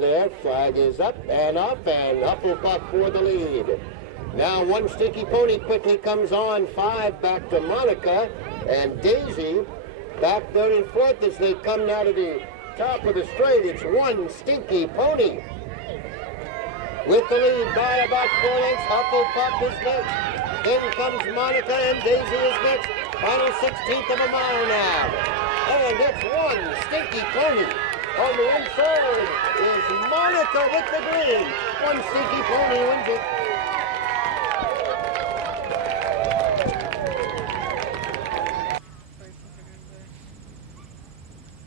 There, flag is up and Hufflepuff for the lead. Now one Stinky Pony quickly comes on, 5 back to Monica, and Daisy back third and fourth as they come now to the top of the straight. It's one Stinky Pony. With the lead by about 4 lengths, Hufflepuff is next. Then comes Monica and Daisy is next. Final 16th of a mile now. And it's one Stinky Pony. On the inside is Monica with the green. One Stinky Pony wins it.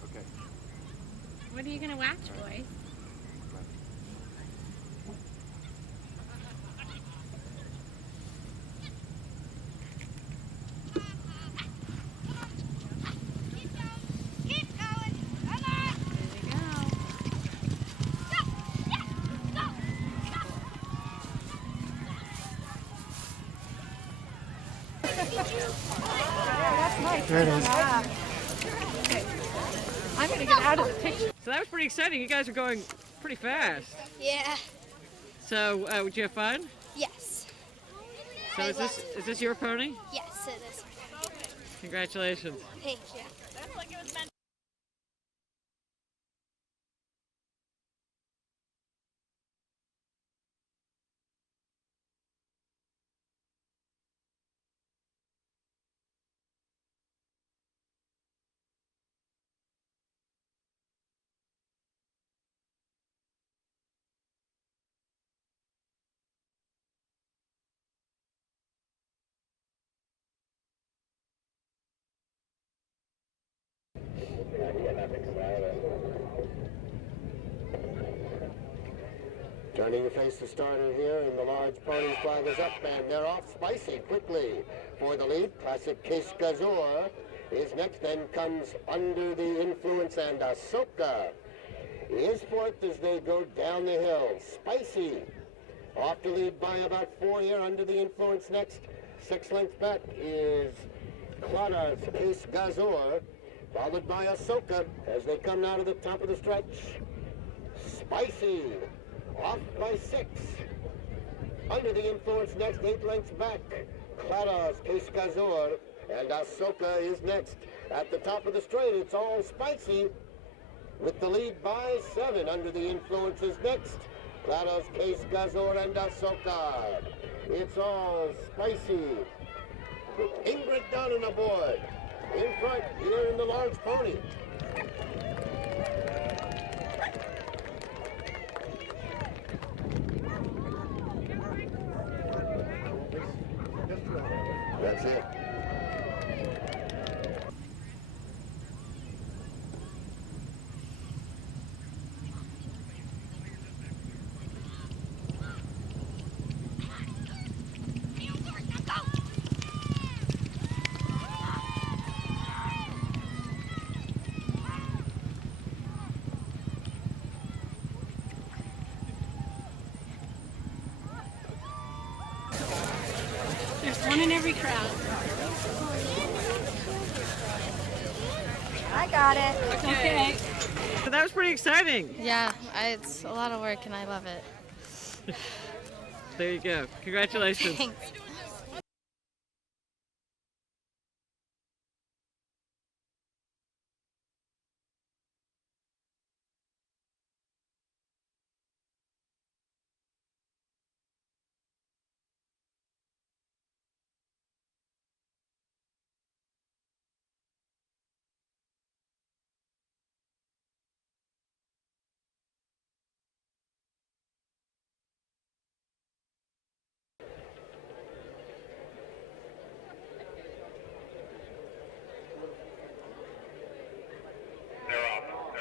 Okay. What are you going to watch, boys? There it is. Okay. I'm going to get out of the picture. So that was pretty exciting. You guys are going pretty fast. Yeah. So, would you have fun? Yes. So is this your pony? Yes, it is. Congratulations. Thank you. Turning to face the starter here, and the large pony's flag is up, and they're off Spicy quickly for the lead. Classic Case Gazor is next, then comes Under the Influence, and Ahsoka is fourth as they go down the hill. Spicy off to lead by about 4 here. Under the Influence next. 6 lengths back is Claudia's Case Gazor, followed by Ahsoka as they come now to the top of the stretch. Spicy off by 6. Under the Influence next, 8 lengths back. Claudia's Case Gazor, and Ahsoka is next. At the top of the straight, it's all Spicy with the lead by 7. Under the Influence is next. Claudia's Case Gazor and Ahsoka. It's all Spicy with Ingrid Donnan aboard. In front, here in the large pony. That's it. There's one in every crowd. I got it. Okay. So that was pretty exciting. Yeah, it's a lot of work and I love it. There you go. Congratulations. Thanks.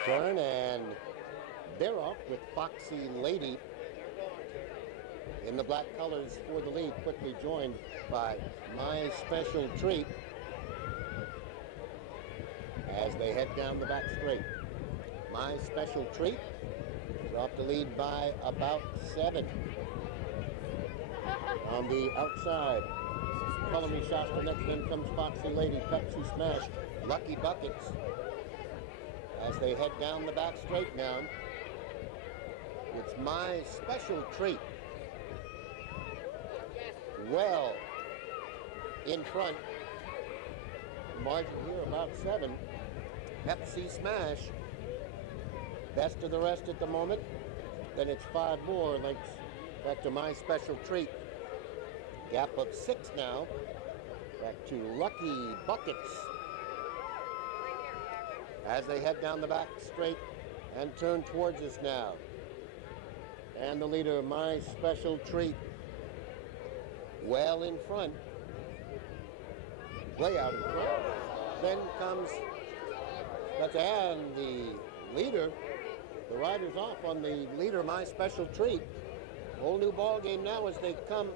Turn, and they're off with Foxy Lady in the black colors for the lead, quickly joined by My Special Treat as they head down the back straight. My Special Treat is off the lead by about 7. On the outside, Color Me Shasta next, then comes Foxy Lady, Pepsi Smash, Lucky Buckets as they head down the back straight now. It's My Special Treat. Well in front. Margin here about 7. Pepsi Smash. Best of the rest at the moment. Then it's 5 more lengths back to My Special Treat. Gap of 6 now. Back to Lucky Buckets. As they head down the back straight and turn towards us now. And the leader, My Special Treat, well in front. Way out in front. Then comes, and the leader, the rider's off on the leader, My Special Treat. Whole new ball game now as they come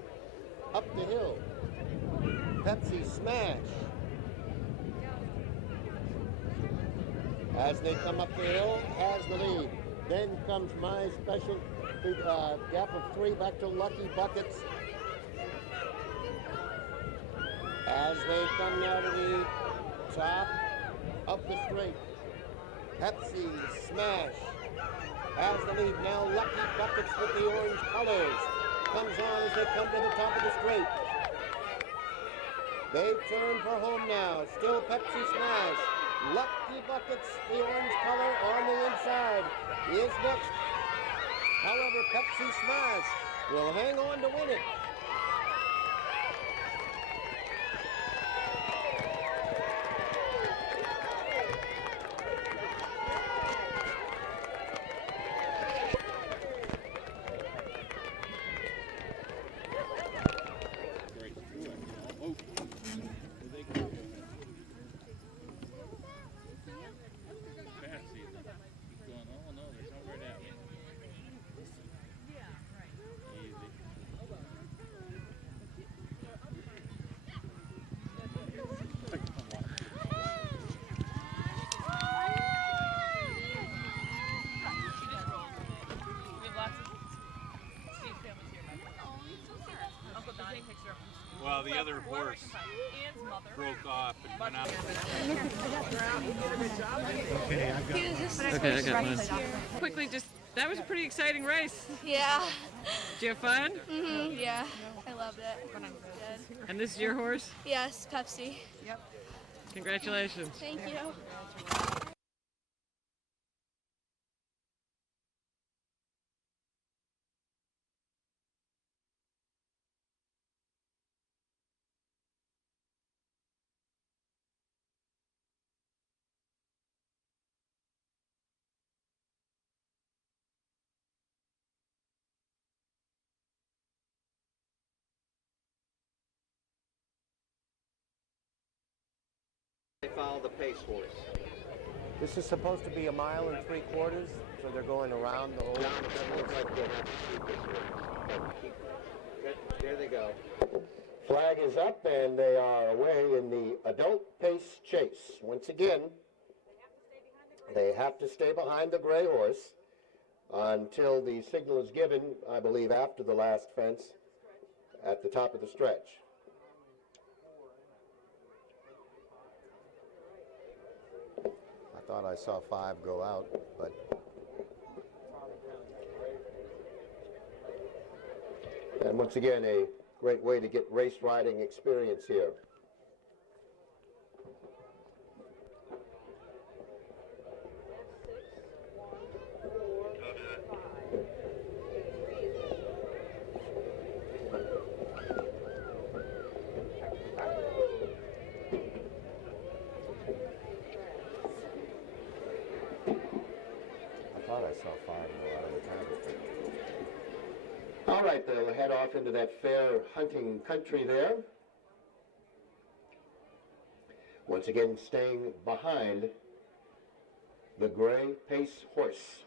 up the hill. Pepsi Smash. As they come up the hill, has the lead. Then comes My Special, gap of 3 back to Lucky Buckets. As they come now to the top of the straight. Pepsi Smash has the lead now. Lucky Buckets with the orange colors comes on as they come to the top of the straight. They turn for home now. Still Pepsi Smash. Lucky Buckets, the orange color on the inside, is next. However, Pepsi Smash will hang on to win it. Well, the other horse broke off and went out. Okay, I got mine. Quickly, that was a pretty exciting race. Yeah. Did you have fun? Yeah. I loved it. Good. And this is your horse? Yes, Pepsi. Yep. Congratulations. Thank you. They follow the pace horse. This is supposed to be 1 3/4 miles, so they're going around the whole. There they go. Flag is up, and they are away in the adult pace chase. Once again, they have to stay behind the gray horse until the signal is given, I believe, after the last fence at the top of the stretch. I thought I saw 5 go out, but and once again, a great way to get race riding experience here. All right, they'll head off into that fair hunting country there. Once again, staying behind the gray pace horse.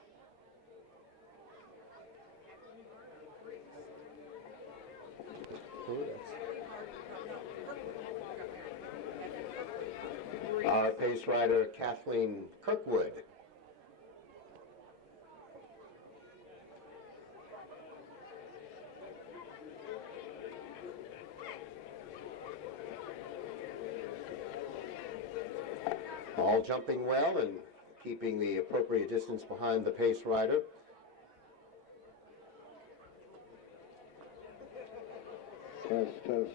Our pace rider, Kathleen Kirkwood. All jumping well and keeping the appropriate distance behind the pace rider. Test.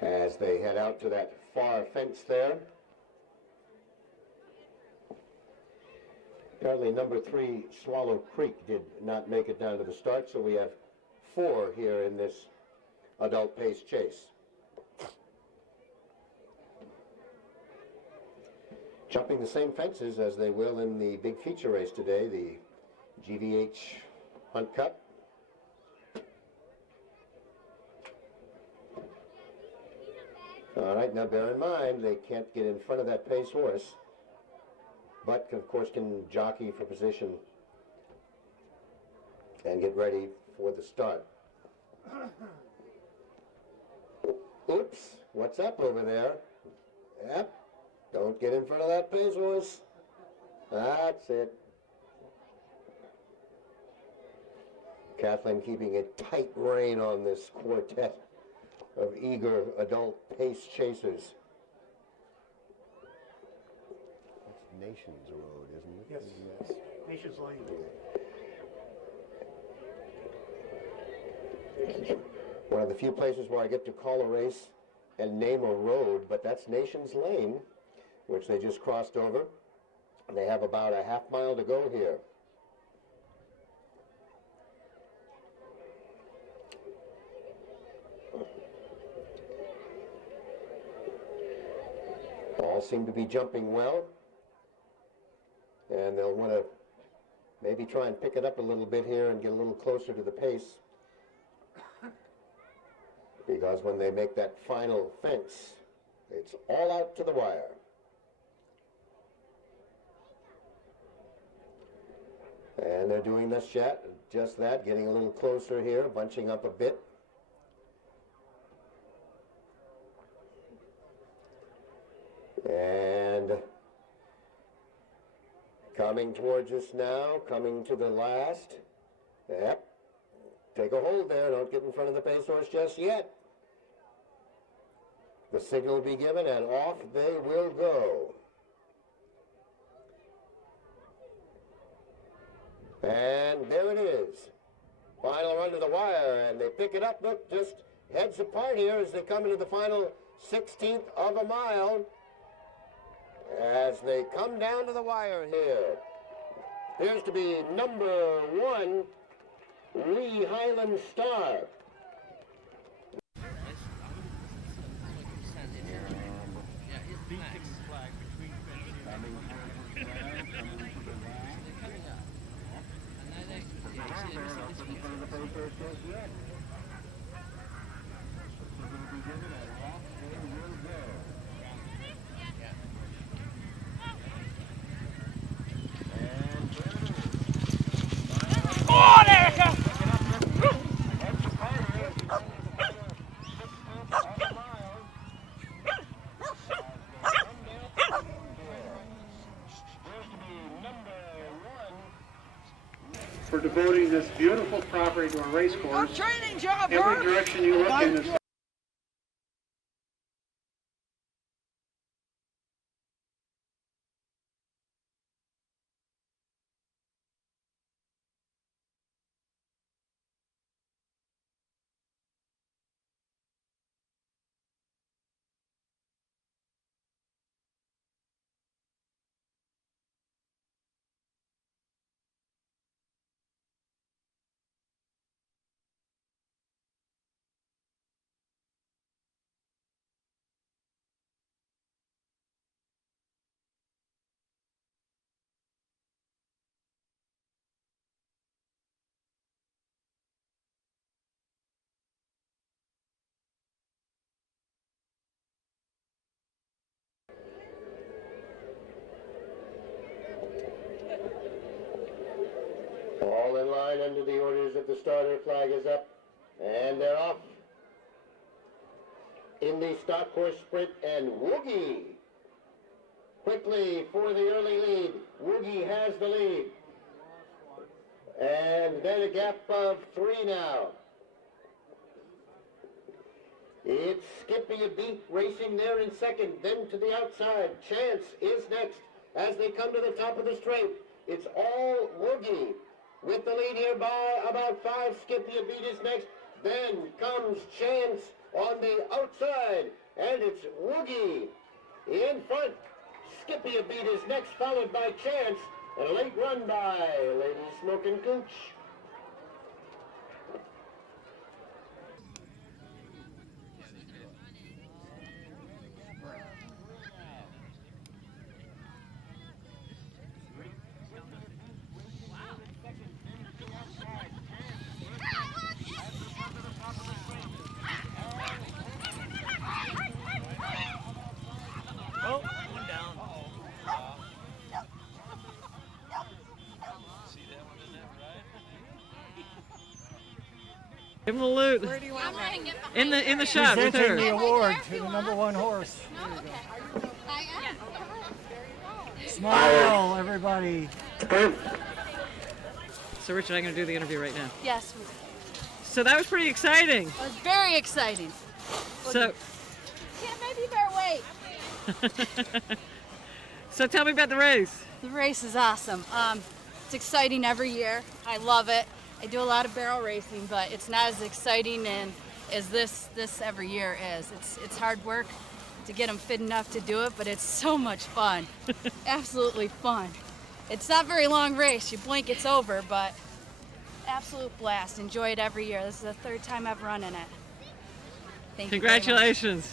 As they head out to that far fence there. Apparently number 3, Swallow Creek, did not make it down to the start, so we have 4 here in this adult pace chase. Jumping the same fences as they will in the big feature race today, the GVH Hunt Cup. All right, now bear in mind, they can't get in front of that pace horse, but of course can jockey for position and get ready for the start. Oops, what's up over there? Yep, don't get in front of that pace horse. That's it. Kathleen keeping a tight rein on this quartet of eager adult pace chasers. That's Nations Road, isn't it? Yes. Nations Lane. One of the few places where I get to call a race and name a road, but that's Nations Lane, which they just crossed over. They have about a half mile to go here. All seem to be jumping well, and they'll want to maybe try and pick it up a little bit here and get a little closer to the pace, because when they make that final fence, it's all out to the wire. And they're doing just that, getting a little closer here, bunching up a bit. And coming towards us now, coming to the last. Yep. Take a hold there. Don't get in front of the pace horse just yet. The signal will be given and off they will go. And there it is. Final run to the wire, and they pick it up. Look, just heads apart here as they come into the final 16th of a mile. As they come down to the wire here. Appears to be number 1, Lee Highland Star. For devoting this beautiful property to a race course. Training job, every direction you look in is All in line under the orders that the starter flag is up, and they're off. In the Stockhorse sprint, and Woogie quickly for the early lead. Woogie has the lead. And then a gap of 3 now. It's Skippy a Beat racing there in second, then to the outside. Chance is next as they come to the top of the straight. It's all Woogie with the lead here by about 5. Skippy a Beat is next. then comes Chance on the outside, and it's Woogie in front. Skippy beat is next, followed by Chance, and a late run by Lady Smokin' Cooch. Give him the loot. Where do you want me? In the shop with Presenting her. the award to the number one horse. Smile, everybody. So Richard, I'm going to do the interview right now. Yes. So that was pretty exciting. It was very exciting. So, Can't maybe bear weight. so tell me about the race. The race is awesome. It's exciting every year. I love it. I do a lot of barrel racing, but it's not as exciting as this every year is. It's hard work to get them fit enough to do it, but it's so much fun. Absolutely fun. It's not a very long race. You blink, it's over, but absolute blast. Enjoy it every year. This is the third time I've run in it. Thank you very much. Congratulations.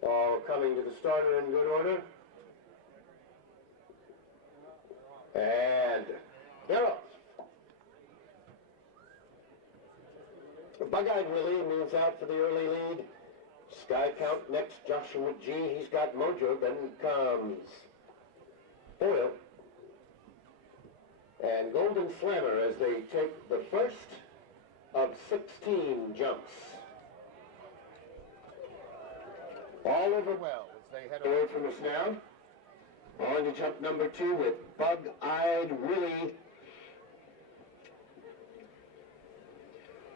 All coming to the starter in good order. And they're off. Bug-Eyed Willie moves out for the early lead. Sky Count next, Joshua G. He's got Mojo. Then comes Foil and Golden Slammer as they take the first of 16 jumps. All over well as they head away from us now. On to jump number 2 with Bug-Eyed Willie.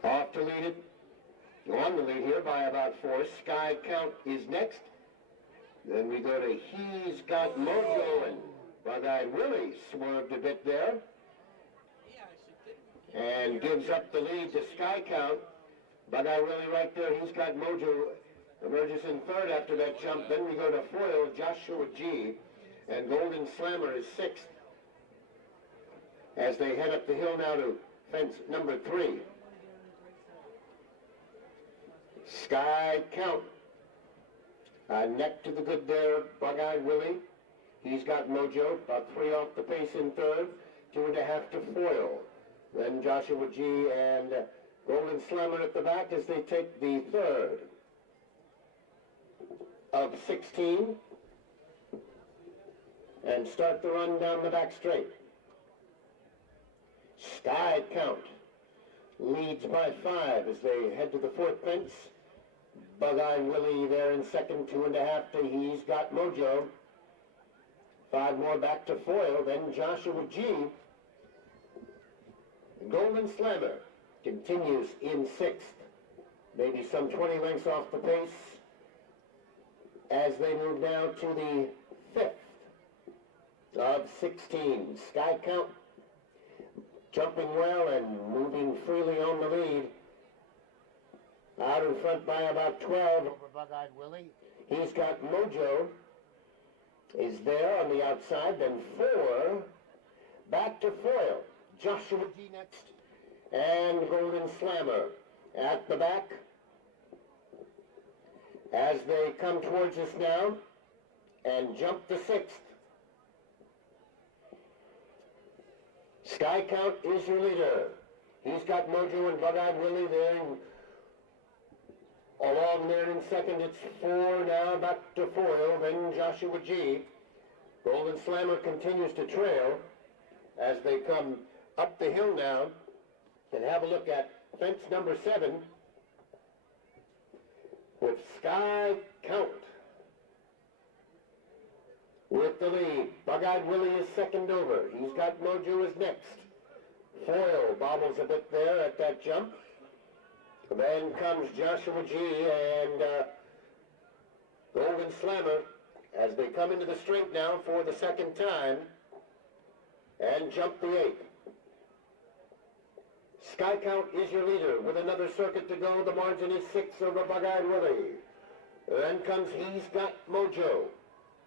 Off to lead it. On the lead here by about 4. Sky Count is next. Then we go to He's Got Mojo, and Bug-Eyed Willie swerved a bit there. And gives up the lead to Sky Count. Bug-Eyed Willie right there. He's Got Mojo emerges in third after that jump. Then we go to Foil, Joshua G. And Golden Slammer is 6th. As they head up the hill now to fence number 3. Sky Count. Neck to the good there, Bug-Eyed Willie. He's Got Mojo, about 3 off the pace in third. 2.5 to Foil. Then Joshua G. and Golden Slammer at the back as they take the third of 16 and start the run down the back straight. Sky Count leads by 5 as they head to the 4th fence. Bug-Eyed Willie there in second, 2.5 to He's Got Mojo. 5 more back to Foil, then Joshua G. Golden Slammer continues in 6th, maybe some 20 lengths off the pace as they move now to the 5th of 16. Sky Count jumping well and moving freely on the lead. Out in front by about 12 over Bug-Eyed Willie. He's Got Mojo is there on the outside, then 4 back to Foil. Joshua G next and Golden Slammer at the back as they come towards us now and jump the 6th. Sky Count is your leader. He's Got Mojo and Bug-Eyed Willie there. Along there in second, it's 4 now, back to Foil, then Joshua G. Golden Slammer continues to trail as they come up the hill now. And have a look at fence number 7 with Sky Count with the lead. Bug-Eyed Willie is second over. He's got Mojo is next. Foil bobbles a bit there at that jump. Then comes Joshua G. and Golden Slammer as they come into the straight now for the second time and jump the 8. Sky Count is your leader with another circuit to go. The margin is 6 over Bug-Eyed Willie. Then comes He's Got Mojo.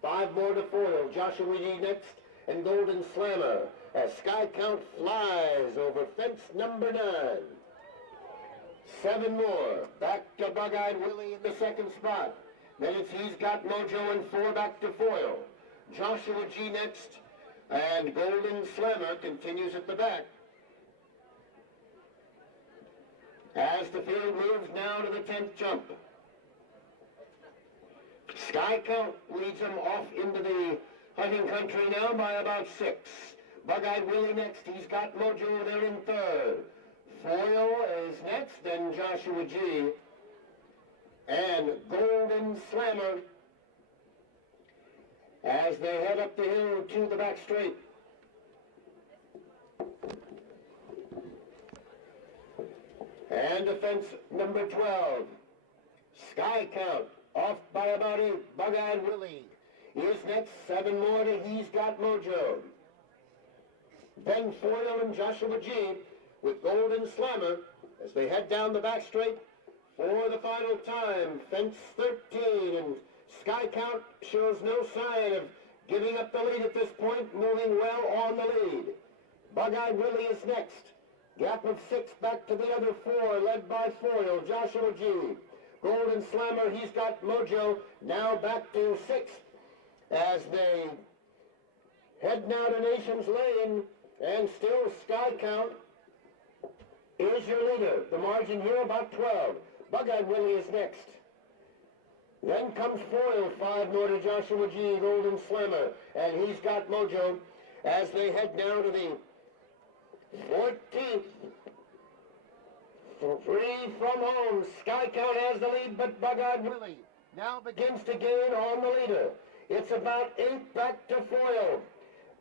5 more to foil. Joshua G next and Golden Slammer as Sky Count flies over fence number 9. 7 more. Back to Bug-Eyed Willie in the second spot. Then it's He's Got Mojo and 4 back to foil. Joshua G next and Golden Slammer continues at the back. As the field moves now to the 10th jump. Sky Count leads them off into the hunting country now by about 6. Bug-Eyed Willie next. He's Got Mojo there in third. Foil is next, then Joshua G. And Golden Slammer as they head up the hill to the back straight. And defense number 12. Sky Count off by about 8. Bug-Eyed Willie is next. 7 more to He's Got Mojo. Then Foil and Joshua G with Golden Slammer as they head down the back straight for the final time. Fence 13, and Sky Count shows no sign of giving up the lead at this point, moving well on the lead. Bug-Eyed Willie is next. Gap of 6 back to the other 4, led by Foil, Joshua G. Golden Slammer, He's Got Mojo, now back to 6th as they head now to Nation's Lane, and still Sky Count is your leader. The margin here about 12. Bug-Eyed Willie is next. Then comes Foil, 5 more to Joshua G, Golden Slammer, and He's Got Mojo as they head now to the 14th. Free from home. Sky Count has the lead, but Bug-Eyed Willie now begins to gain on the leader. It's about 8 back to Foil.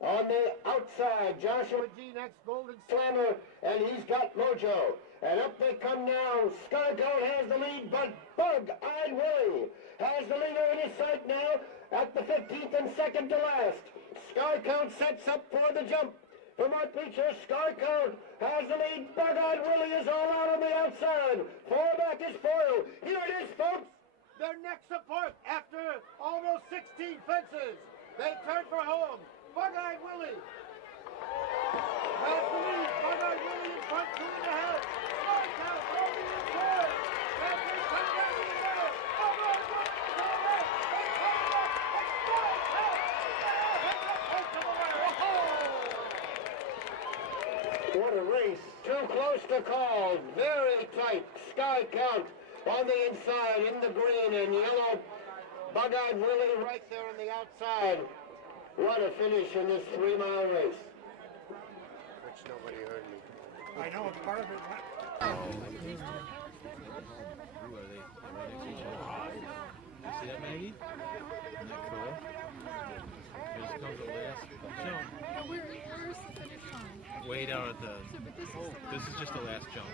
On the outside, Joshua G next, Golden Slammer, and He's Got Mojo. And up they come now. Sky Count has the lead, but Bug-Eyed Willie has the leader in his sight now at the 15th and second to last. Sky Count sets up for the jump. From our preacher, Sky Count has the lead. Bug-Eyed Willie is all out on the outside. 4 back is Foil. Here it is, folks. Their next support after almost 16 fences. They turn for home. Bug-Eyed Willie has the lead. Bug-Eyed Willie in front, 2 ahead. Sky Count over in third. As they come down the middle. What a race. Too close to call. Very tight. Sky Count on the inside in the green and yellow. Bug-Eyed Willie right there on the outside. What a finish in this 3-mile race. Which nobody heard me. I know, it's part of it. See that, Maggie? Isn't that cool? Here comes the last jump. Where's the finish line? Way down at the... This is just the last jump.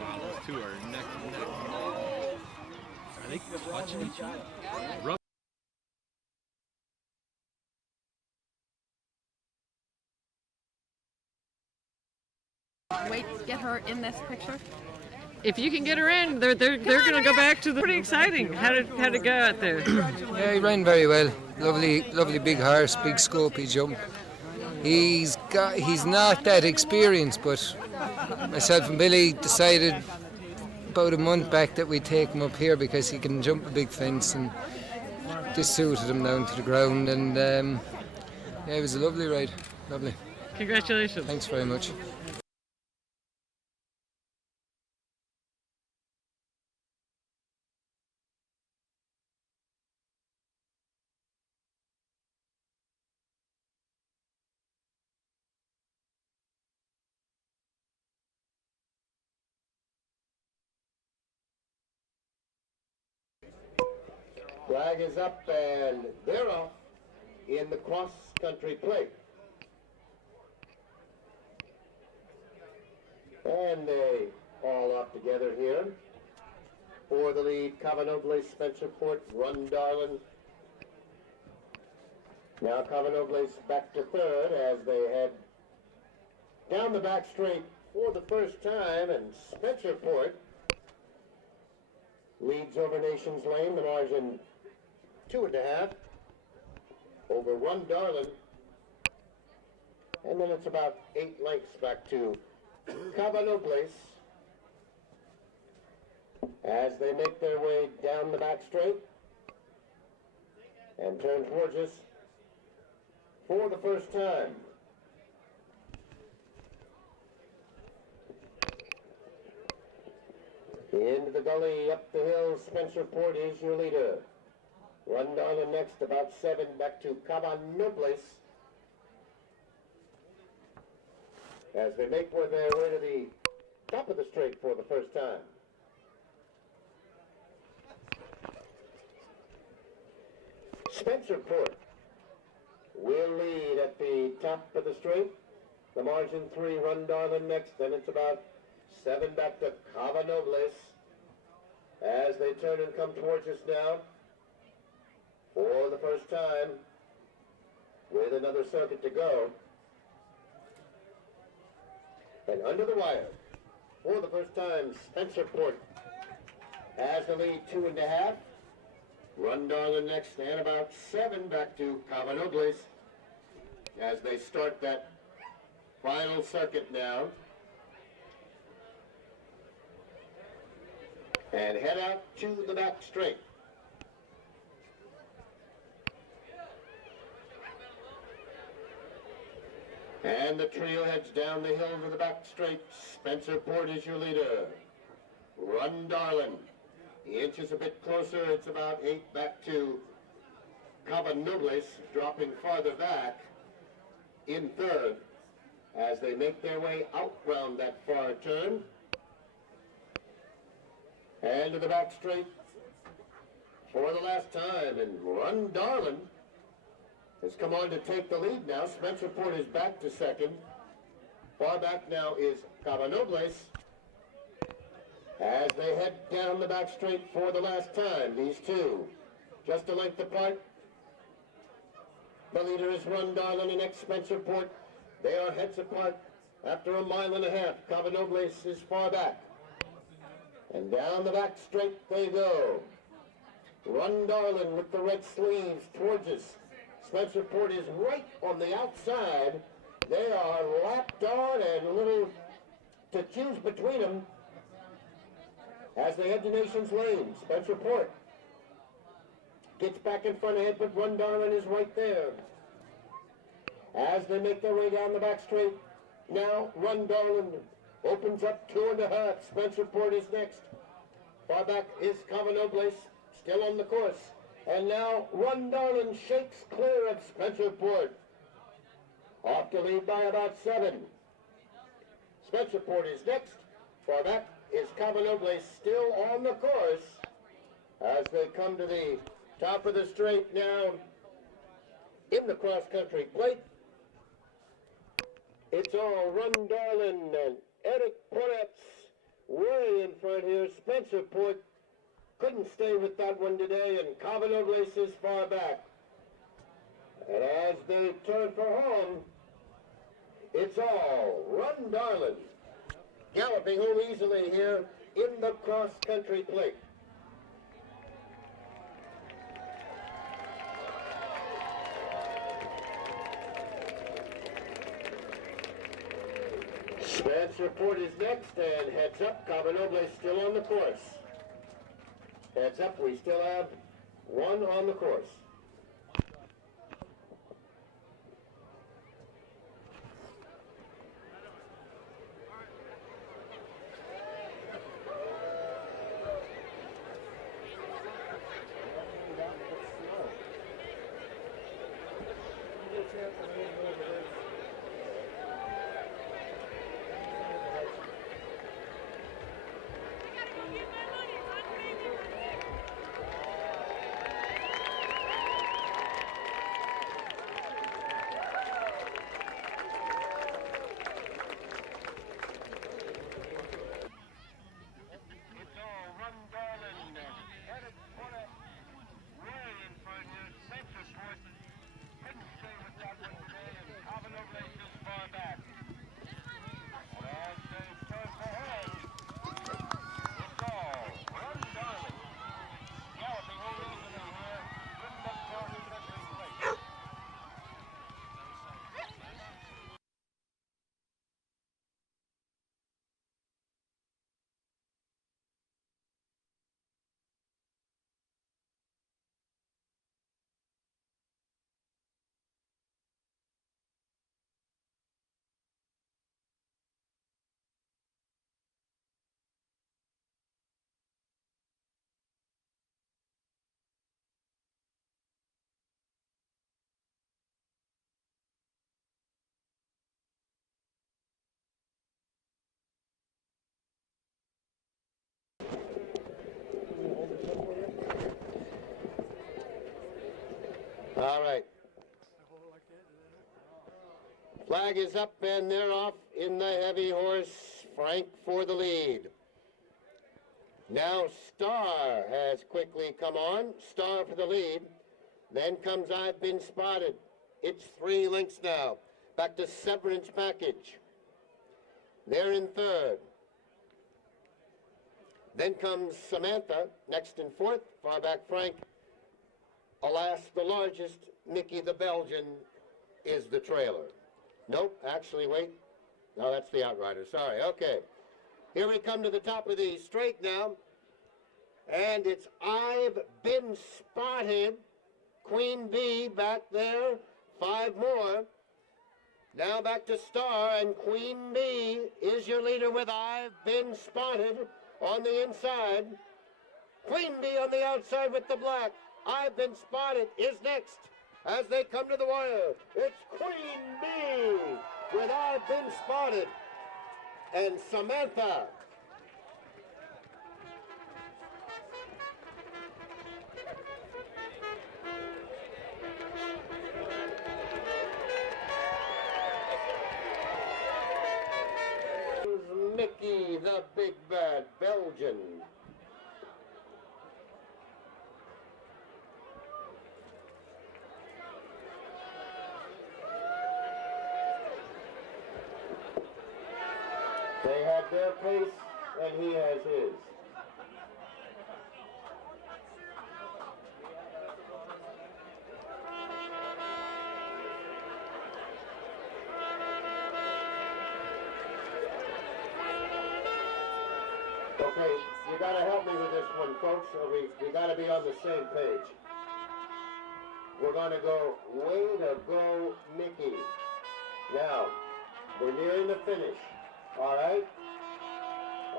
Wow, those two are neck and neck. Are they touching each other? Wait, get her in this picture. If you can get her in, they're going to go back to the... Pretty exciting. How did it go out there? Yeah, he ran very well. Lovely big horse, big scopy jump. He's not that experienced, but myself and Billy decided about a month back that we'd take him up here because he can jump a big fence, and this suited him down to the ground, and yeah, it was a lovely ride, lovely. Congratulations. Thanks very much. Flag is up and they're off in the cross-country plate. And they all off together here. For the lead, Cavanoble, Spencerport, Run Darlin. Now Cavanoble's back to third as they head down the back straight for the first time, and Spencerport leads over Nations Lane, the margin 2.5 over Run Darlin, and then it's about 8 lengths back to Cavanoble's as they make their way down the back straight and turn towards us for the first time. Into the gully, up the hill, Spencerport is your leader. Run Darlin next, about 7 back to Cavanoble's as they make their way to the top of the straight for the first time. Spencerport will lead at the top of the straight. The margin 3, Run Darlin next, then it's about 7 back to Cavanoble's as they turn and come towards us now for the first time with another circuit to go. And under the wire for the first time, Spencerport has the lead 2.5. Run Darlin next, and about 7 back to Cavanoble's as they start that final circuit now. And head out to the back straight. And the trio heads down the hill to the back straight. Spencerport is your leader. Run Darlin inches a bit closer. It's about 8 back to Cavanoble's, dropping farther back in third as they make their way out round that far turn. And to the back straight for the last time, and Run Darlin has come on to take the lead now. Spencerport is back to second. Far back now is Cavanoble's as they head down the back straight for the last time. These two just a length apart. The leader is Run Darlin and next Spencerport. They are heads apart after 1.5 miles. Cavanoble's is far back. And down the back straight they go. Run Darlin with the red sleeves towards us. Spencerport is right on the outside. They are lapped on and a little to choose between them as they head to Nations Lane. Spencerport gets back in front ahead, but Run Darlin is right there. As they make their way down the back straight, now Run Darlin opens up 2.5. Spencerport is next. Far back is Cavanoble's, still on the course. And now Run Darlin shakes clear of Spencerport. Off to lead by about 7. Spencerport is next. Far back is Cavanoble, still on the course as they come to the top of the straight now in the cross-country plate. It's all Run Darlin and Eric Poratz way in front here. Spencerport couldn't stay with that one today, and Cavanoble is far back. And as they turn for home, it's all Run Darlin galloping home easily here in the cross-country plate. Spencerport is next and heads up. Cavanoble is still on the course. Heads up, we still have one on the course. All right. Flag is up and they're off in the heavy horse, Frank for the lead. Now Star has quickly come on, Star for the lead. Then comes I've Been Spotted. It's 3 lengths now. Back to 7-inch package. They're in third. Then comes Samantha, next in fourth. Far back Frank. Alas, the largest, Mickey the Belgian, is the trailer. Nope, actually, wait. No, that's the outrider. Sorry. Okay. Here we come to the top of the straight now. And it's I've Been Spotted. Queen Bee back there. 5 more. Now back to Star, and Queen Bee is your leader with I've Been Spotted on the inside. Queen Bee on the outside with the black. I've Been Spotted is next as they come to the wire. It's Queen Bee with I've Been Spotted and Samantha. Mickey, the big bad Belgian. They had their pace, and he has his. Okay, you gotta help me with this one, folks, or we gotta be on the same page. We're gonna go, way to go, Mickey. Now, we're nearing the finish, all right?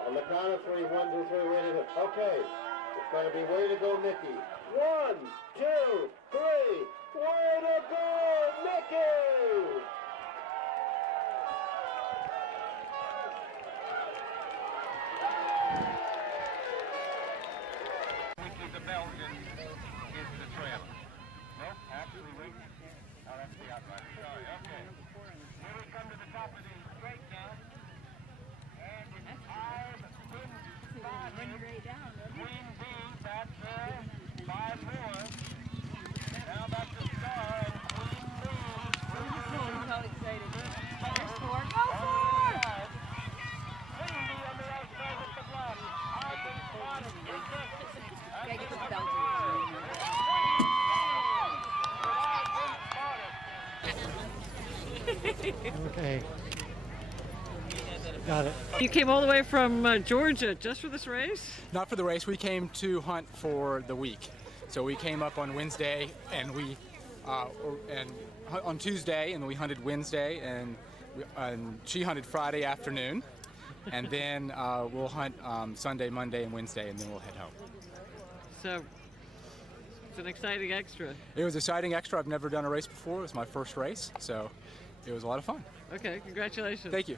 On the count of 3, 1, 2, 3, way to go. Okay, it's gonna be way to go, Mickey. 1, 2, 3, way to go, Mickey! Okay. Got it. You came all the way from Georgia just for this race? Not for the race. We came to hunt for the week. So we came up on Wednesday, and we on Tuesday, and we hunted Wednesday, and she hunted Friday afternoon, and then we'll hunt Sunday, Monday, and Wednesday, and then we'll head home. So it's an exciting extra. It was an exciting extra. I've never done a race before. It was my first race, so it was a lot of fun. Okay, congratulations. Thank you.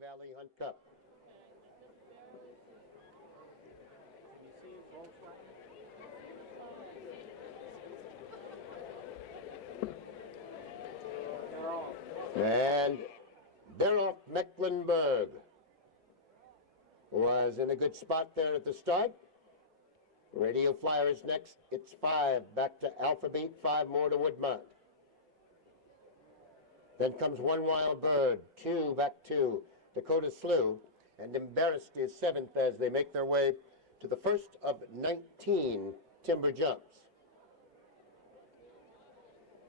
Valley Hunt Cup. And Beroff Mecklenburg was in a good spot there at the start. Radio Flyer is next. It's 5 back to Alphabet, 5 more to Woodmont. Then comes One Wild Bird, 2 back to Dakota Slough, and Embarrassed is 7th as they make their way to the first of 19 timber jumps.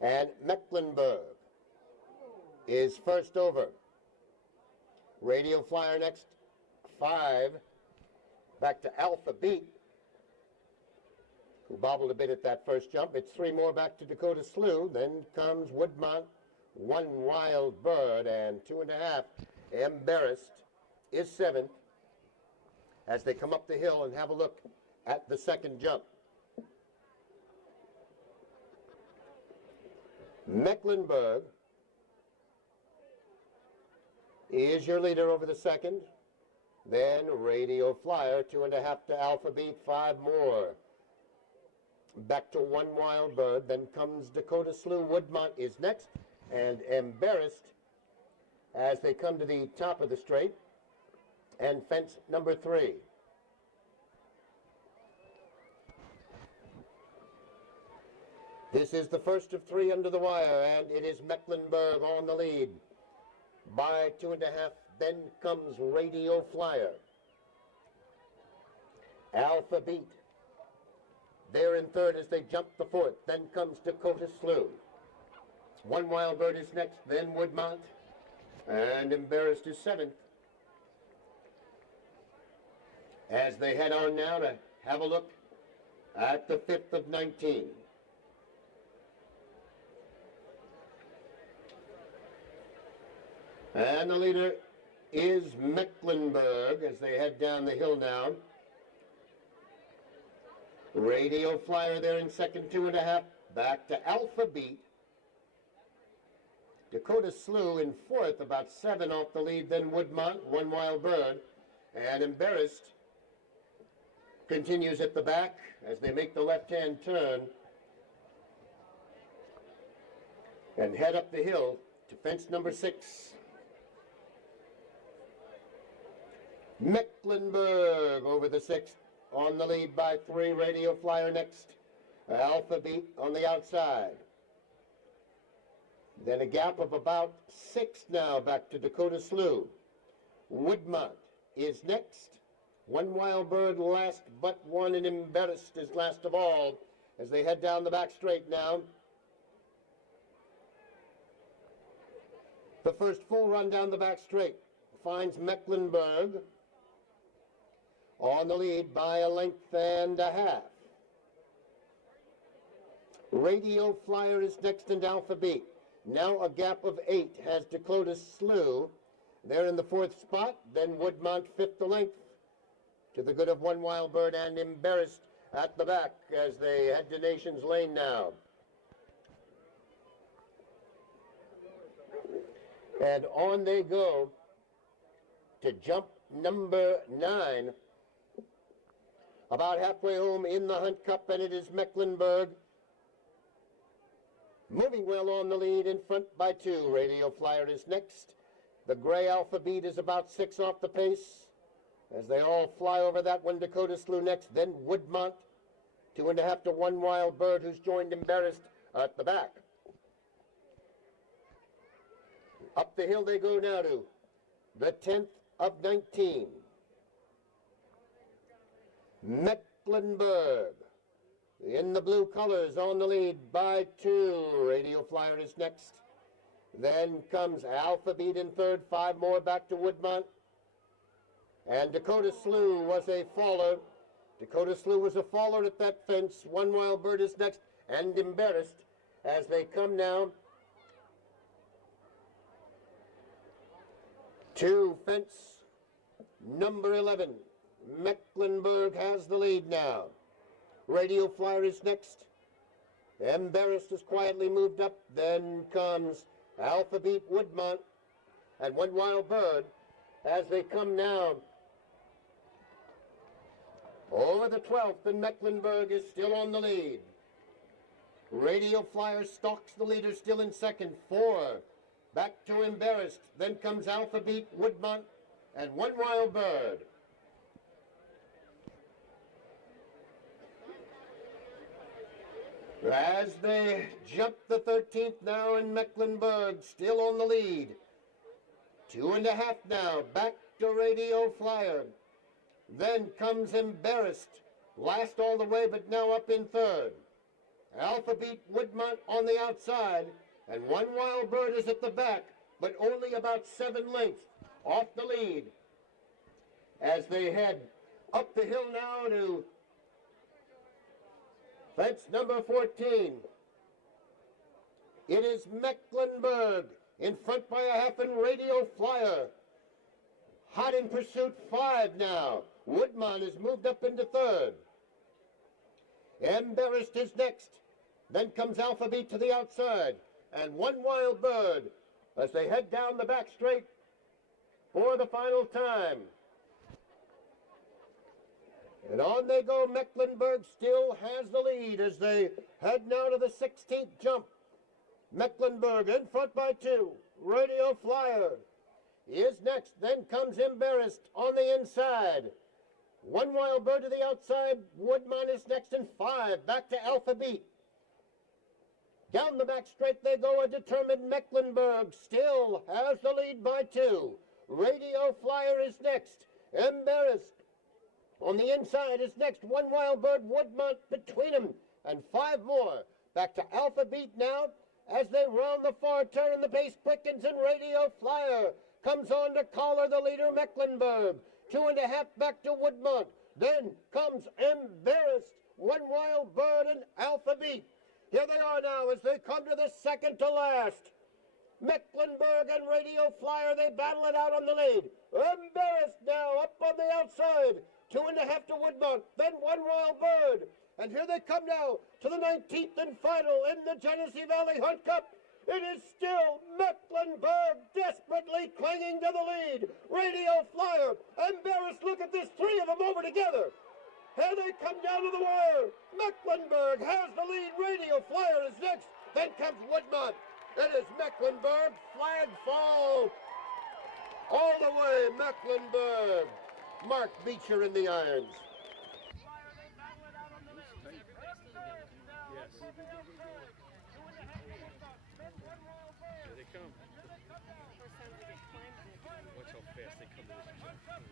And Mecklenburg is first over. Radio Flyer next, 5 back to Alpha Beat, who bobbled a bit at that first jump. It's 3 more back to Dakota Slew. Then comes Woodmont, One Wild Bird, and 2.5. Embarrassed is 7th as they come up the hill and have a look at the second jump. Mecklenburg is your leader over the second. Then Radio Flyer, 2.5 to Alpha Beat, 5 more. Back to One Wild Bird. Then comes Dakota Slew. Woodmont is next. And Embarrassed as they come to the top of the straight. And fence number 3. This is the first of 3 under the wire, and it is Mecklenburg on the lead by 2.5. Then comes Radio Flyer. Alpha Beat. They're in third as they jump the 4th. Then comes Dakota Slew. One Wild Bird is next, then Woodmont. And Embarrassed is 7th. As they head on now to have a look at the 5th of 19. And the leader is Mecklenburg as they head down the hill now. Radio Flyer there in second, 2.5. Back to Alpha Beat. Dakota Slew in 4th, about 7 off the lead. Then Woodmont, One Wild Bird. And Embarrassed continues at the back as they make the left-hand turn and head up the hill to fence number 6. Mecklenburg over the 6th, on the lead by 3. Radio Flyer next. Alpha Beat on the outside. Then a gap of about 6 now back to Dakota Slew. Woodmont is next. One Wild Bird last but one, and Embarrassed is last of all as they head down the back straight now. The first full run down the back straight finds Mecklenburg on the lead by a length and a half. Radio Flyer is next and Alpha Beat. Now a gap of 8 has Dakota Slew. They're in the 4th spot. Then Woodmont 5th the length to the good of One Wild Bird, and Embarrassed at the back as they head to Nations Lane now. And on they go to jump number 9. About halfway home in the Hunt Cup, and it is Mecklenburg moving well on the lead in front by 2. Radio Flyer is next. The gray Alpha Beat is about 6 off the pace as they all fly over that one. Dakota Slew next, then Woodmont, 2.5 to One Wild Bird, who's joined Embarrassed at the back. Up the hill they go now to the 10th of 19. Mecklenburg in the blue colors on the lead by 2. Radio Flyer is next. Then comes Alpha Beat in third, 5 more back to Woodmont. And Dakota Slew was a faller. Dakota Slew was a faller at that fence. One Wild Bird is next, and Embarrassed as they come now to fence number 11. Mecklenburg has the lead now. Radio Flyer is next. Embarrassed is quietly moved up. Then comes Alpha Beat, Woodmont, and One Wild Bird as they come now over the 12th, and Mecklenburg is still on the lead. Radio Flyer stalks the leader still in second. 4 back to Embarrassed. Then comes Alpha Beat, Woodmont, and One Wild Bird. As they jump the 13th now, and Mecklenburg still on the lead. 2.5 now, back to Radio Flyer. Then comes Embarrassed, last all the way, but now up in third. Alpha Beat, Woodmont on the outside, and One Wild Bird is at the back, but only about 7 lengths off the lead as they head up the hill now to Fence number 14. It is Mecklenburg in front by a half and Radio Flyer. Hot in pursuit, 5 now. Woodmont is moved up into 3rd. Embarrassed is next. Then comes Alphabet to the outside. And One Wild Bird as they head down the back straight for the final time. And on they go. Mecklenburg still has the lead as they head now to the 16th jump. Mecklenburg in front by 2. Radio Flyer is next. Then comes Embarrassed on the inside. One Wild Bird to the outside. Woodmont is next in 5. Back to Alphabet. Down the back straight they go. A determined Mecklenburg still has the lead by 2. Radio Flyer is next. Embarrassed on the inside is next. One Wild Bird, Woodmont between them, and 5 more. Back to Alphabet now as they round the far turn. The pace quickens and Radio Flyer comes on to collar the leader Mecklenburg. 2.5 back to Woodmont. Then comes Embarrassed, One Wild Bird, and Alphabet. Here they are now as they come to the second to last. Mecklenburg and Radio Flyer, they battle it out on the lead. Embarrassed now up on the outside. 2.5 to Woodmont, then One Wild Bird. And here they come now to the 19th and final in the Genesee Valley Hunt Cup. It is still Mecklenburg desperately clinging to the lead. Radio Flyer, Embarrassed, look at this, 3 of them over together. Here they come down to the wire. Mecklenburg has the lead. Radio Flyer is next. Then comes Woodmont. It is Mecklenburg. Flag fall. All the way, Mecklenburg. Mark Beecher in the irons. Here they come. Watch how fast they come to this jump.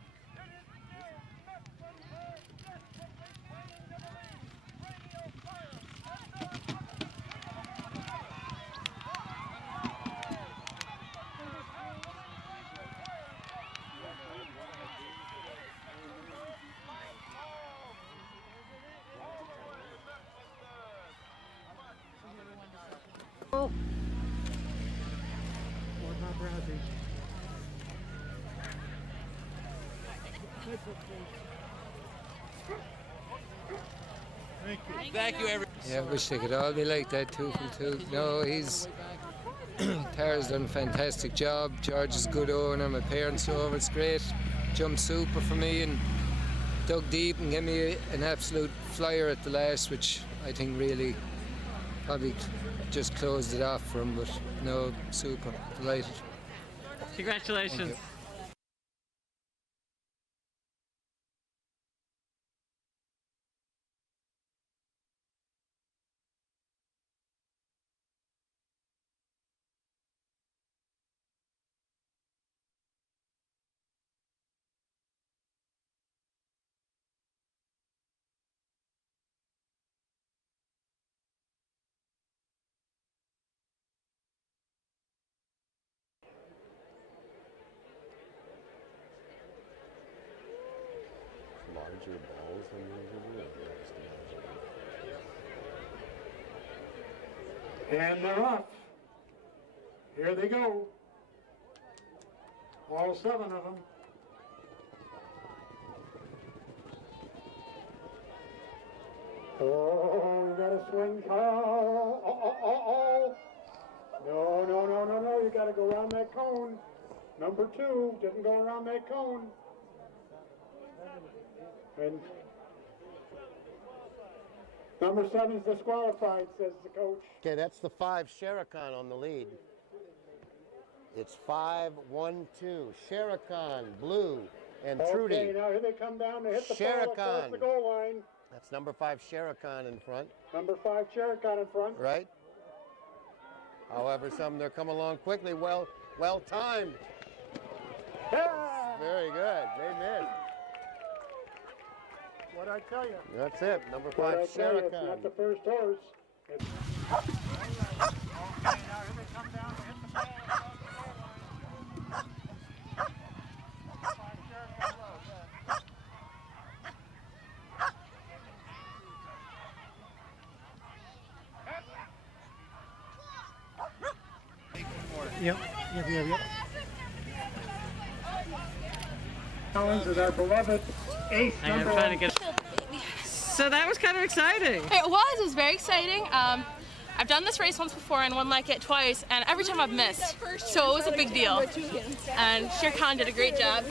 Thank you, everyone. Yeah, I wish they could all be like that, 2 from 2. No, he's... Tara's done a fantastic job. George is a good owner. My parents are over. It's great. Jumped super for me and dug deep and gave me an absolute flyer at the last, which I think really probably just closed it off for him. But no, super. Delighted. Congratulations. Larger balls than usual. And they're off. Here they go. All 7 of them. Oh, you gotta swing. Oh. No. You gotta go around that cone. Number 2 didn't go around that cone. And number 7 is disqualified, says the coach. Okay, that's the 5 Shericon on the lead. It's 5-1-2. Shericon, blue, and Trudy. Okay, now here they come down to hit the ball across the goal line. That's number 5 Shericon in front. Number 5 Shericon in front. Right. However, they're coming along quickly. Well timed. Yeah. Very good. They missed. What'd I tell you? That's it. Number 5 Shericon. It's not the first horse. Okay, now here they come down to hit the ball across the goal line. 5 Shericon low, yeah. Yep. Collins is our beloved ace I'm number trying to get. So that was kind of exciting. It was very exciting. I've done this race once before and won like it twice, and every time I've missed. So it was a big deal. And Shere Khan did a great job.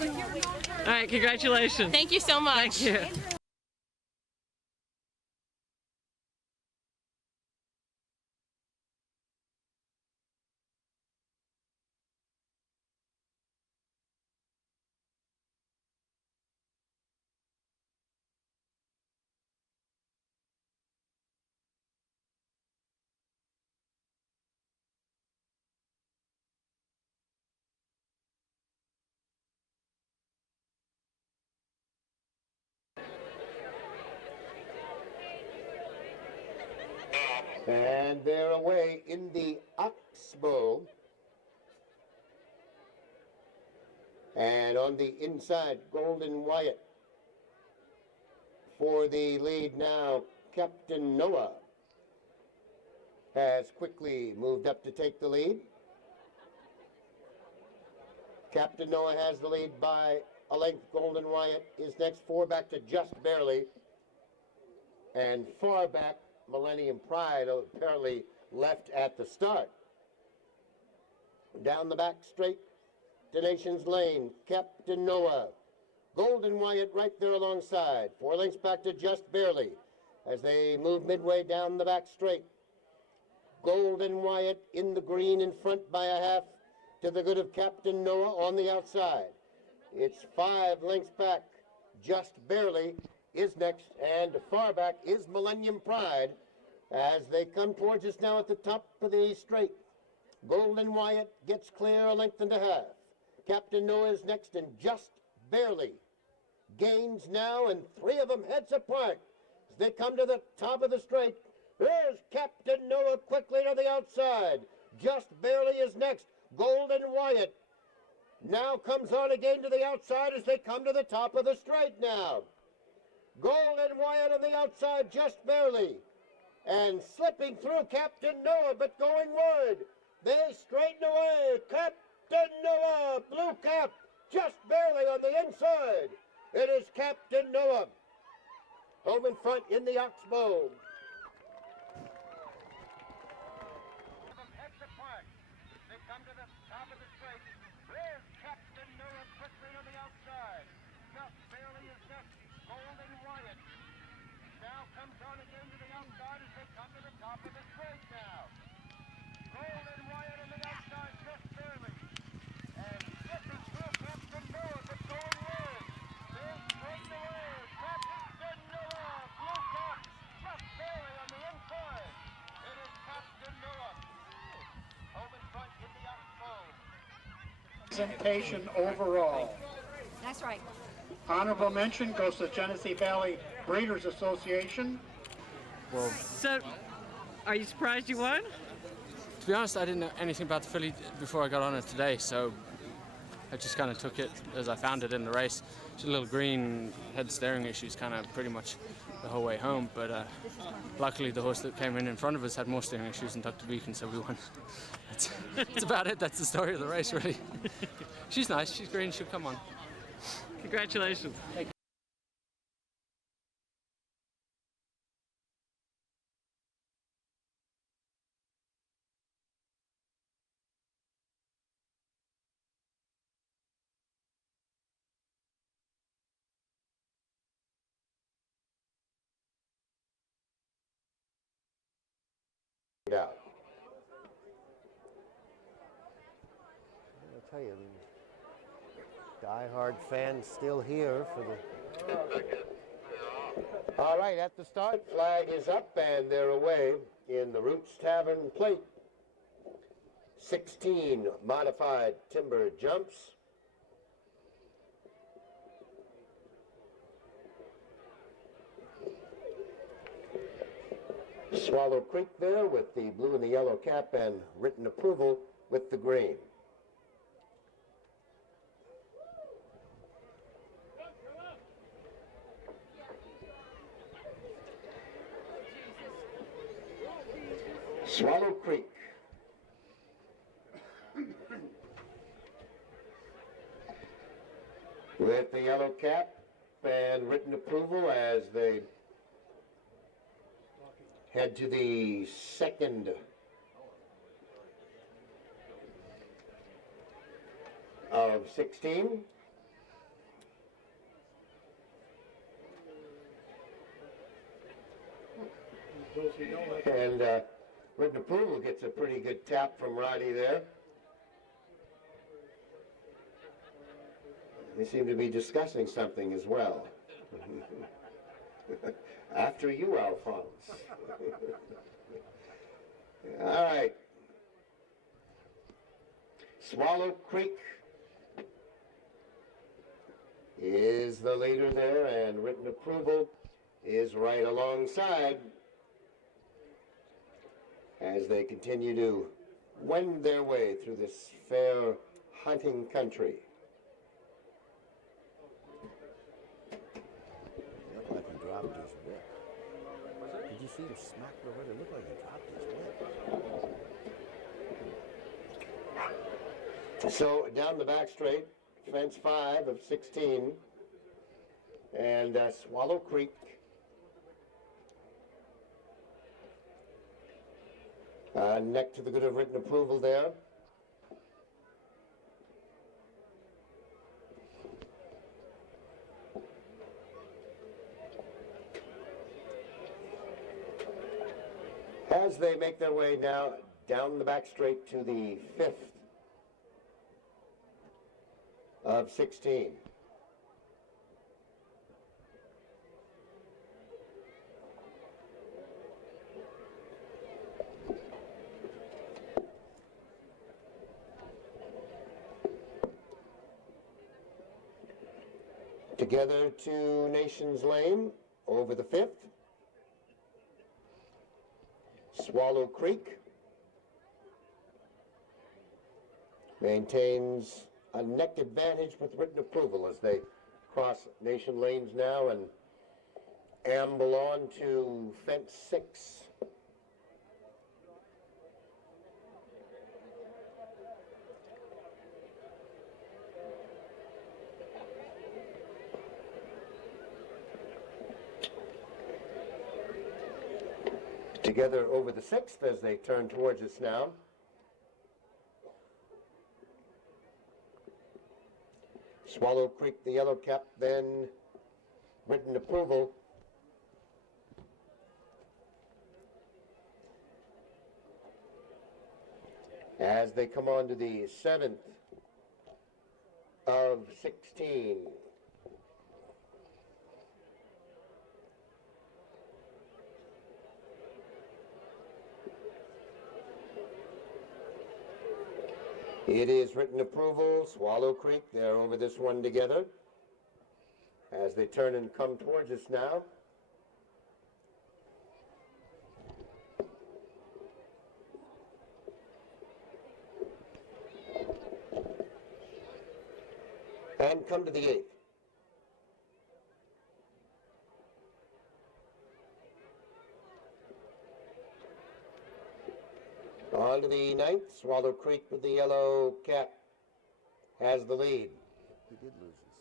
All right, congratulations. Thank you so much. Thank you. And they're away in the Oxbow. And on the inside, Golden Wyatt. For the lead now, Captain Noah has quickly moved up to take the lead. Captain Noah has the lead by a length. Golden Wyatt is next, 4 back to just barely. And far back, Millennium Pride apparently left at the start. Down the back straight to Nations Lane, Captain Noah. Golden Wyatt right there alongside. 4 lengths back to just barely as they move midway down the back straight. Golden Wyatt in the green in front by a half to the good of Captain Noah on the outside. It's 5 lengths back, just barely is next, and far back is Millennium Pride as they come towards us now at the top of the straight. Golden Wyatt gets clear, a length and a half. Captain Noah is next and just barely gains now, and 3 of them heads apart as they come to the top of the straight. There's Captain Noah quickly to the outside. Just barely is next. Golden Wyatt now comes on again to the outside as they come to the top of the straight now. Golden Wyatt on the outside just barely. And slipping through Captain Noah, but going wide. They straighten away. Captain Noah, blue cap, just barely on the inside. It is Captain Noah. Home in front in the Oxbow. They come to the top of the straight. There's Captain Noah quickly on the outside. Just barely is next. Golden Wyatt now comes on again to the outside as they come to the top of the straight now. Golden Wyatt on the outside just barely. And slipping through Captain Noah, but going wide. They straighten away. Captain Noah, blue cap, just barely on the inside. It is Captain Noah. Home in front in the Oxbow. Presentation overall. That's right. Honorable mention goes to Genesee Valley Breeders Association. Well, So, are you surprised you won? to be honest, I didn't know anything about the filly before I got on it today, so I just kind of took it as I found it in the race. Just a little green head steering issues kind of pretty much the whole way home, but luckily the horse that came in front of us had more steering issues and tucked a beacon, so we won. That's about it. That's the story of the race, really. She's nice. She's green. She'll come on. Congratulations. Thank you. Out. I'll tell you, die-hard fans still here for the... All right, at the start, flag is up and they're away in the Roots Tavern plate. 16 modified timber jumps. Swallow Creek there with the blue and the yellow cap and written approval with the green. Swallow Creek with the yellow cap and written approval as they head to the second of 16. And written approval gets a pretty good tap from Roddy there. They seem to be discussing something as well. After you, Alphonse. All right. Swallow Creek is the leader there, and written approval is right alongside as they continue to wend their way through this fair hunting country. It looked like he dropped his whip. Did you see him smack the wood? It looked like he dropped his whip. So down the back straight, fence 5 of 16, and Swallow Creek neck to the good of written approval there. As they make their way now down the back straight to the 5th of 16. Together to Nations Lane over the 5th. Swallow Creek maintains a neck advantage with written approval as they cross Nation Lanes now and amble on to fence 6. Together over the 6th as they turn towards us now. Swallow Creek, the yellow cap, then written approval. As they come on to the 7th of 16. It is written approval, Swallow Creek, they're over this one together. As they turn and come towards us now. And come to the 8th. On to the 9th, Swallow Creek with the yellow cap has the lead. He did lose his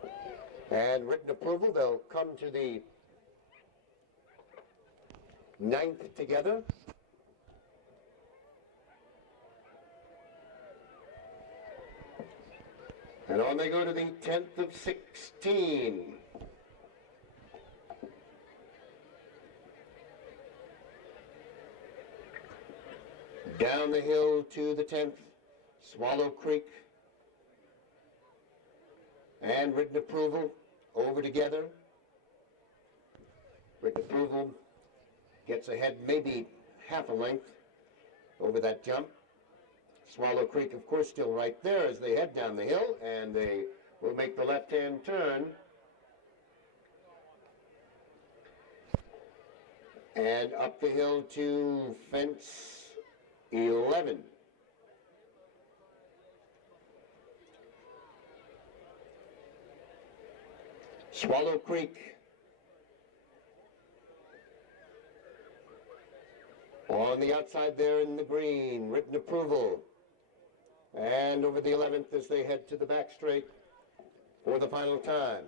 stick. And written approval, they'll come to the 9th together. And on they go to the 10th of 16. Down the hill to the 10th, Swallow Creek, and written approval over together. Written approval gets ahead maybe half a length over that jump. Swallow Creek, of course, still right there as they head down the hill, and they will make the left-hand turn. And up the hill to fence 11. Swallow Creek on the outside there in the green, written approval And over the 11th as they head to the back straight for the final time.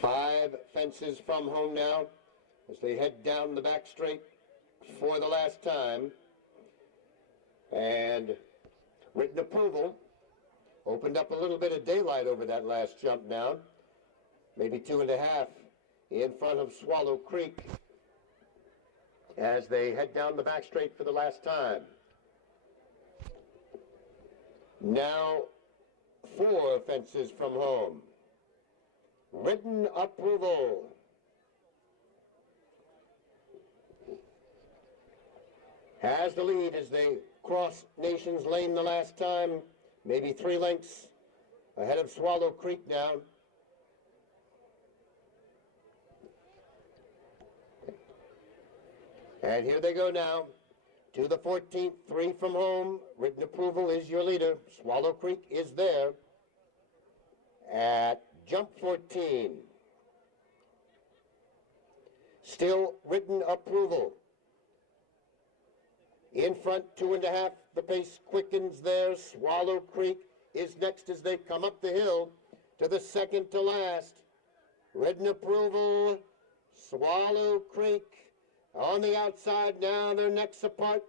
Five fences from home now as they head down the back straight for the last time. And written approval opened up a little bit of daylight over that last jump down. Maybe 2.5 in front of Swallow Creek as they head down the back straight for the last time. Now 4 fences from home. Written approval. Has the lead as they cross Nations Lane the last time. Maybe 3 lengths ahead of Swallow Creek now. And here they go now to the 14th, 3 from home. Written approval is your leader. Swallow Creek is there at jump 14. Still written approval. In front, 2.5. The pace quickens there. Swallow Creek is next as they come up the hill to the second to last. Written approval. Swallow Creek on the outside now. Their necks apart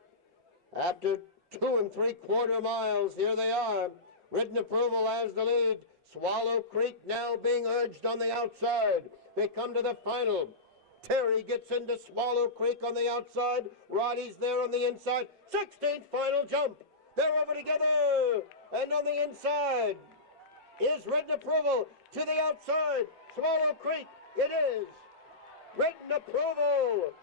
after 2 3/4 miles. Here they are. Written approval has the lead. Swallow Creek now being urged on the outside. They come to the final. Terry gets into Swallow Creek on the outside. Roddy's there on the inside. 16th final jump. They're over together. And on the inside is written approval to the outside. Swallow Creek, it is. Written approval.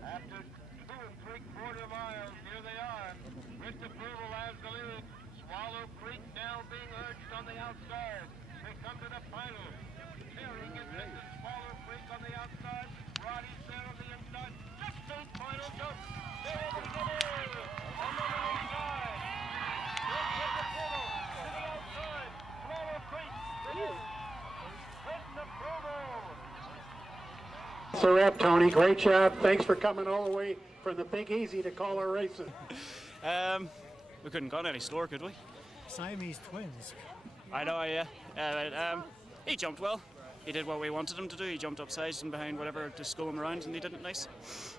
After 2 3/4 miles, here they are. Written approval has the lead. Swallow Creek now being urged on the outside. They come to the final. Terry gets into Swallow Creek on the outside. Roddy's there on the inside. 16th final jump. They're over together. And on the inside. Written approval to the outside. Swallow Creek. It is. Written approval. So up, Tony. Great job. Thanks for coming all the way from the Big Easy to call our racing. We couldn't gone any slower, could we? Siamese twins. I know, yeah. He jumped well. He did what we wanted him to do. He jumped upsides and behind whatever to scope him around, and he did it nice.